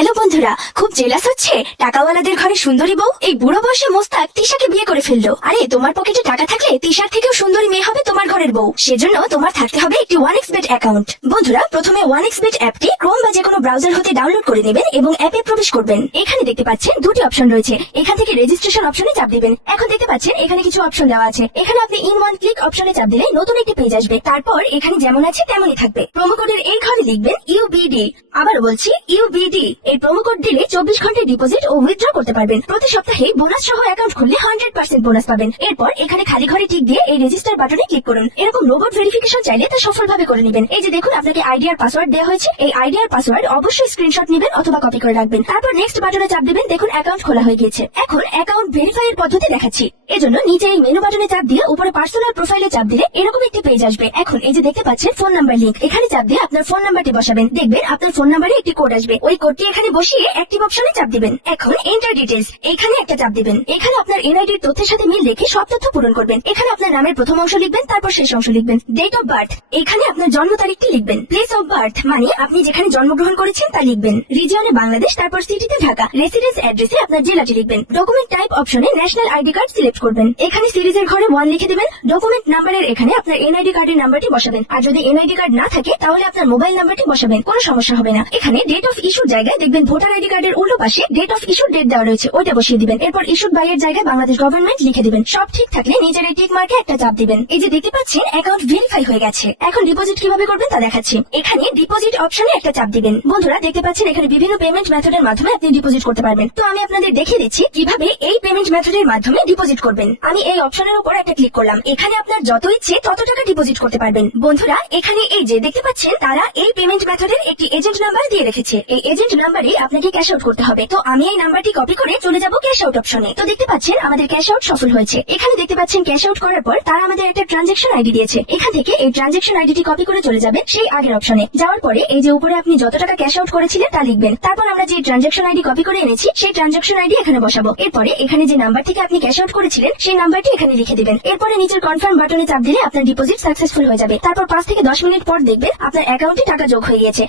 Hello বন্ধুরা, খুব jealous হচ্ছে টাকাওয়ালাদের ঘরে সুন্দরী বউ। এই বুড়ো বয়সে মোস্তাক তিশাকে বিয়ে করে ফেললো। আরে তোমার পকেটে টাকা থাকলে তিশার থেকেও সুন্দরী মেয়ে হবে তোমার ঘরের বউ। সেজন্য তোমার থাকতে হবে একটি 1xbet অ্যাকাউন্ট। বন্ধুরা, প্রথমে 1xbet অ্যাপটি ক্রোম বা যে কোনো ব্রাউজার হতে ডাউনলোড করে নেবেন এবং অ্যাপে প্রবেশ করবেন। এখানে দেখতে পাচ্ছেন দুটি অপশন রয়েছে। এখান থেকে রেজিস্ট্রেশন অপশনে চাপ দিবেন। এখন দেখতে পাচ্ছেন এখানে কিছু অপশন দেওয়া আছে। এখানে আপনি ইন ওয়ান ক্লিক অপশনে চাপ দিলে নতুন একটি পেজ আসবে। তারপর এখানে যেমন আছে তেমনই থাকবে। প্রোমো কোডের এই ঘরে লিখবেন ইউবিডি। আবার বলছি ইউবিডি। এই প্রোমো কোড দিলে 24 ঘন্টায় ডিপোজিট ও উইথড্র করতে পারবেন। প্রতি সপ্তাহে বোনাস সহ অ্যাকাউন্ট খুললে 100% বোনাস পাবেন। এরপর এখানে খালি ঘরে টিক দিয়ে এই রেজিস্টার বাটনে ক্লিক করুন। এরকম রোবট ভেরিফিকেশন চাইলে তা সফলভাবে করে নেবেন। এই যে দেখুন, আপনাকে আইডি আর পাসওয়ার্ড দেওয়া হয়েছে। এই আইডি আর পাসওয়ার্ড অবশ্যই স্ক্রিনশট নেবেন অথবা কপি করে রাখবেন। তারপর নেক্সট বাটনে চাপ দিবেন। দেখুন অ্যাকাউন্ট খোলা হয়ে গিয়েছে। এখন অ্যাকাউন্ট ভেরিফাই এর পদ্ধতি দেখাচ্ছি। এজন্য নিচে এই মেনু বাটনে চাপ দিয়ে উপরে পার্সোনাল প্রোফাইলে চাপ দিলে এরকম একটি পেজ আসবে। এখন এই যে দেখতে পাচ্ছেন ফোন নাম্বার লিংক, এখানে চাপ দিয়ে আপনার ফোন নাম্বারটি বসাবেন। দেখবেন আপনার ফোন নাম্বারে একটি কোড আসবে। ওই কোডটি এখানে বসিয়ে অ্যাক্টিভ অপশনে চাপ দিবেন। এখন এন্টার ডিটেইলস, এখানে একটা চাপ দিবেন। এখানে আপনার এনআইডি এর তথ্যের সাথে মিল রেখে সব তথ্য পূরণ করবেন। এখানে আপনার নামের প্রথম অংশ লিখবেন, তারপর শেষ অংশ লিখবেন। ডেট অফ বার্থ, এখানে আপনার জন্ম তারিখটি লিখবেন। প্লেস অফ বার্থ মানে আপনি যেখানে জন্মগ্রহণ করেছেন তা লিখবেন। রিজিয়নে বাংলাদেশ, তারপর সিটিতে ঢাকা। রেসিডেন্স অ্যাড্রেসে আপনার জেলাটি লিখবেন। ডকুমেন্ট টাইপ অপশনে ন্যাশনাল আইডি কার্ড সিলেক্ট করবেন। এখানে সিরিজের ঘরে 1 লিখে দিবেন। ডকুমেন্ট নাম্বারের এখানে আপনার এনআইডি কার্ডের নাম্বারটি বসাবেন। আর যদি এনআইডি কার্ড না থাকে তাহলে আপনার মোবাইল নাম্বারটি বসাবেন। কোনো সমস্যা হবে না। এখানে ডেট অফ ইস্যুর জায়গায় দেখবেন ভোটার আইডি কার্ডের উল্টো পাশে ডেট অফ ইস্যুর ডেট দেওয়া রয়েছে, ওইটা বসিয়ে দিবেন। এরপর ইস্যুড বাই এর জায়গায় বাংলাদেশ গভর্নমেন্ট লিখে দিবেন। সব ঠিক থাকলে নিচের এই টিক মার্কে একটা চাপ দিবেন। এই যে দেখতে পাচ্ছেন অ্যাকাউন্ট ভেরিফাই হয়ে গেছে। এখন ডিপোজিট কিভাবে করবেন তা দেখাচ্ছি। এখানে ডিপোজিট অপশনে একটা চাপ দিবেন। বন্ধুরা, দেখতে পাচ্ছেন এখানে বিভিন্ন পেমেন্ট মেথডের মাধ্যমে আপনি ডিপোজিট করতে পারবেন। তো আমি আপনাদের দেখিয়ে দিচ্ছি কিভাবে এই পেমেন্ট মেথডের মাধ্যমে ডিপোজিট করবেন। আমি এই অপশনের উপর একটা ক্লিক করলাম। এখানে আপনার যত ইচ্ছে তত টাকা ডিপোজিট করতে পারবেন। বন্ধুরা, এখানে এই যে দেখতে পাচ্ছেন তারা এই পেমেন্ট মেথডের একটি এজেন্ট নাম্বার দিয়ে রেখেছে। এই এজেন্ট নাম্বারে আপনাকে ক্যাশ আউট করতে হবে। তো আমি এই নাম্বারটি কপি করে চলে যাব ক্যাশ আউট অপশনে। তো দেখতে পাচ্ছেন আমাদের ক্যাশ আউট সফল হয়েছে। এখানে দেখতে পাচ্ছেন ক্যাশ আউট করার পর তারা আমাদের একটা ট্রানজাকশন আইডি দিয়েছে। এখান থেকে এই ট্রানজাকশন আইডিটি কপি করে চলে যাবে সেই আগের অপশনে। যাওয়ার পরে এই যে উপরে আপনি যত টাকা ক্যাশ আউট করেছিলেন তা লিখবেন। তারপর আমরা যে ট্রানজাকশন আইডি কপি করে এনেছি সেই ট্রানজাকশন আইডি এখানে বসাবো। এরপরে এখানে যে নাম্বার থেকে আপনি ক্যাশ আউট করেছিলেন সেই নাম্বারটি এখানে লিখে দিবেন। এরপরে নিচের কনফার্ম বাটনে চাপ দিলে আপনার ডিপোজিট সাকসেসফুল হয়ে যাবে। তারপর 5 থেকে 10 মিনিট পর দেখবেন আপনার অ্যাকাউন্টে টাকা যোগ হয়ে গিয়েছে।